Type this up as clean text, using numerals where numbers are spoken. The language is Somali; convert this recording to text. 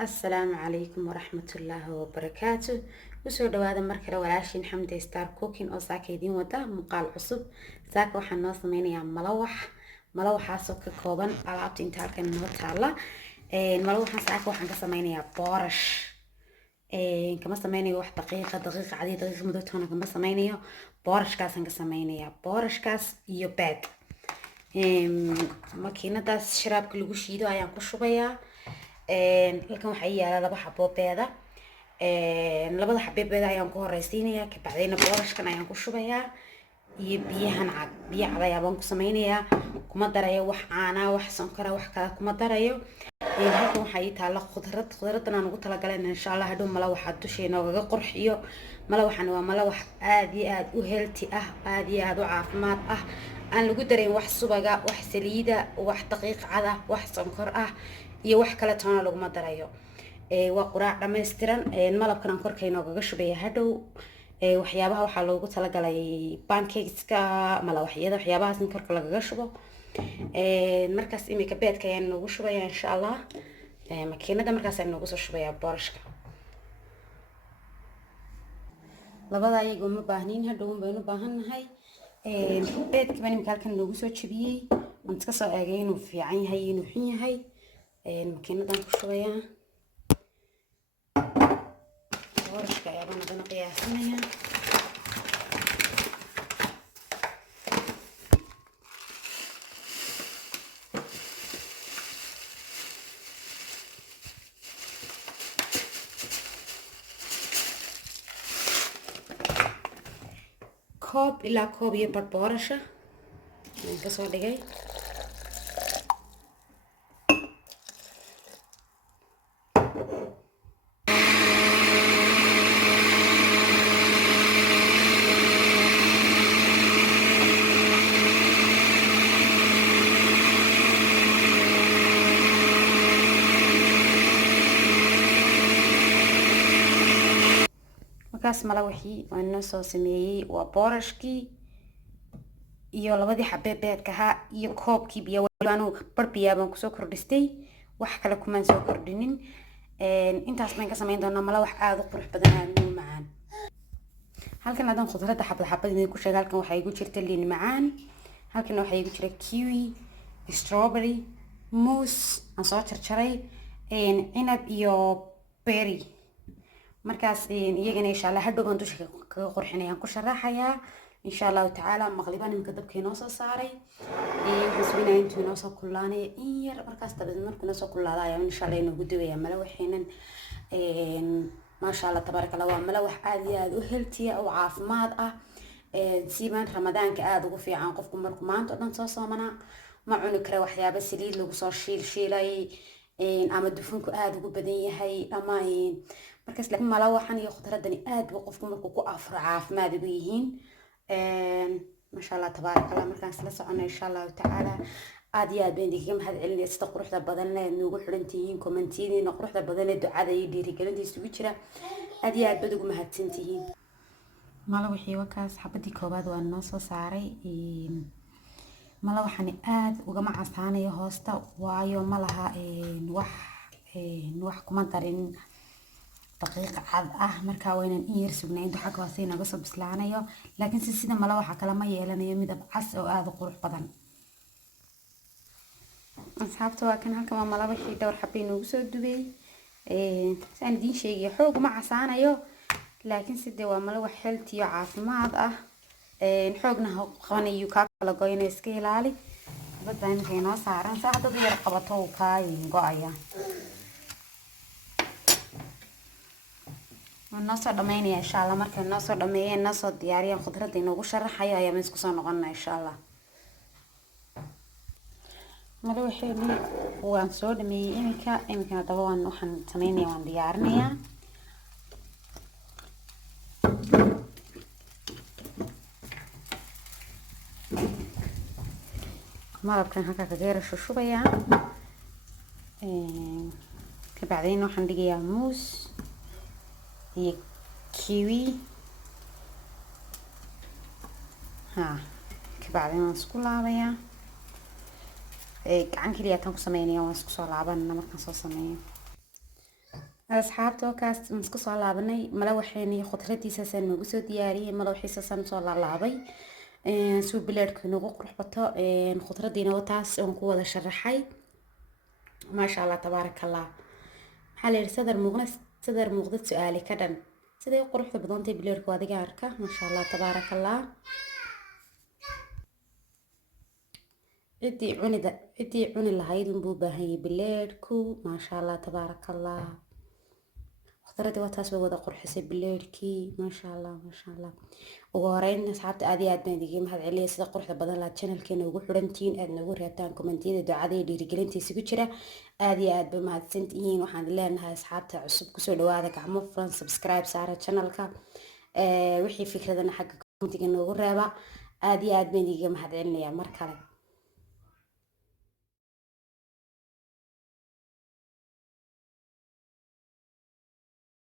السلام عليكم ورحمة الله وبركاته. وسو دوادا مركلا ولاشين حمدي ستار كوكين او ساكيدين ودا مقال عصب. ساك waxaan noo sameynayaa malawaxaasoo ka kooban alaabta inta halkan noo taala. Malawaxan saaka waxaan ka sameynayaa boorash. Kama sameynayo wax daqiiqa cadi daqiiqa muddo toona kama sameynayo. Boorashkaasaan ka sameynayaa boorashkaas iyo beed. Makiinadaas sharaabka lagu shiido ayaan ku shubayaa. halkan waxaa yaala laba xabo beeda. labada xabo beeda ayaan ku horeysiinayaa ka bacdina boorashkan ayaan ku shubayaa iyo biyahan cad biyo cad ayaan ku sameynayaa kuma darayo wax caana wax sonkora wax kale kuma darayo. halkan waxaa ii taala khudradan aan ugu talagalay insha Allah hadhow malawaxa dusheena uga qurxiyo. malawaxan waa malawax aad iyo aad u healthy ah aad iyo aad u caafimaad ah aan lagu dareyn wax subaga wax saliida wax daqiiq cad ah wax sonkor ah iyo wax kale toona laguma darayo. waa quraac dhameystiran malabkan aan korkayna uga shubaya hadhow. waxyaabaha waxaa loogu talagalay pancakeska malawaxyada waxyaabahaas in korka lagaga shubo. markaas imika beedka ayaan noogu shubaya insha Allah. makiinada markaas ayaan noogu soo shubaya boorashka. labada ayaga uma baahnin hadhow baynu baahanahay. beedka baan imika halkan noogu soo jabiyay waan iska soo eegay inuu fiican yahay inuu xun yahay. makiinadan ku shubaya boorashka ayaan hadana qiyaasanaya. koob ilaa koob iyo bar boorasha ayaan kasoo dhigay. markaas malawaxii waan noo soo sameeyay waa boorashkii iyo labadii xabee beedka ahaa iyo koobkii biyo waanu barbiya baan kusoo kordhistay wax kale kuma soo kordhinin. intaas baan ka sameyn doonaa malawax aad u qurux badan aad u macaan. halkan adan khudradda xabad idin ku sheegay halkan waxa igu jirta liin macaan. halkan waxa igu jira kiwi strawberry moose aan soo jarjaray cinab iyo berry. markaas iyagana insha Allah hadhow baan dusha kaga qurxinayaan ku sharaxayaa insha Allah taala. maqliban imka dabka inoo soo saaray waxaan sugnaa intuu inoo soo kullaanay in yar markaas dabadna markuu inoo soo kullaada ayaan insha Allah inoo gudayaa malawaxeenan. maasha Allah tabaaraka Allah waa malawax aad iyo aad u healthy ah oo caafimaad ah. siibaan ramadaanka aad ugu fiican qofku markuu maanta dhan soo soomana ma cuni karo waxyaabo saliid lagu soo shiilay ama dufanku aad ugu badan yahay ama markaas laakiin malawaxan iyo khudradani aad buu qofku markuu ku afro caafimaad ugu yihiin. maasha Allah tabaaraka Allah markaan isla socono insha Allah taala aad iyo aad baan idinkaga mahad celinaya sida quruxda badan ee noogu xiran tihiin commentiina quruxda badan ee ducada iyo dhiirigelinta isugu jira aad iyo aad baad ugu mahadsan tihiin. malawaxii wakaas xabadii koobaad waan noo soo saaray. malawaxani aad ugama casaanayo hoosta waayo malaha wax kuma darin daqiiq cad ah marka waynan in yar sugnaa inta xag hoose inaga soo bislaanayo laakiin sida malawaxa kale ma yeelanayo midab cas oo aad u qurux badan. asxaabta waa kan halkan waa malawaxii dhowr xabay inoogu soo dubay. saan idiin sheegay xoog ma casaanayo laakiin sidee waa malawax healthy iyo caafimaad ah. xoogna qabanayo ka kala goynay iska ilaali badaan inoo saaran saacadda yar qabato uu ka go'aya. noo soo dhameynaya insha Allah markay noo soo dhameeyeen noo soo diyaariyeen khudradda inoogu sharaxayo ayaan isku soo noqonaa insha Allah. malawaxeeni waan soo dhameeyay imika daba waxaan sameynayaa waan diyaarinayaa. malabkan halka ka geera shushubaya ka bacdina waxaan dhigayaa muus iyo kiwi ka bacdina waan isku laabayaa. gacan kaliya tan ku sameynaya waan isku soo laabanana markaan soo sameeyo. asxaabta kaas isku soo laabanay malawaxeeni khudradiisa san nagu soo diyaariyay malawaxiisa san soo laabay suu bilaadhku nagu qurux bato khudradiina wataas aan ku wada sharaxay maasha allah tabaarakallah maxaa la yidhi sadar muuqda su-aali ka dhan siday quruxda badantay bilaadhku adiga arka maasha allah tabaarakallah ciddii cuni lahayd unbuu baahan yahay bilaadhku maasha allah tabaarakallah khudradii wataas way wada qurxisay bilaadhkii maasha allah ugu horeyn asxaabta aad iyo aad baan idiga mahad celiya sida quruxda badan laad channelkeena ugu xirantihiin aad nagu reebtaan kommentiyada ducada iyo dhiirigelinta isugu jira aad iyo aad bay mahadsantihiin waxaan leenahay asxaabta cusub kusoo dhawaada gacmo furan subscribe saara channelka wixii fikradana xagga commentiga noogu reeba aad iyo aad baan idiga mahad celinayaa mar kale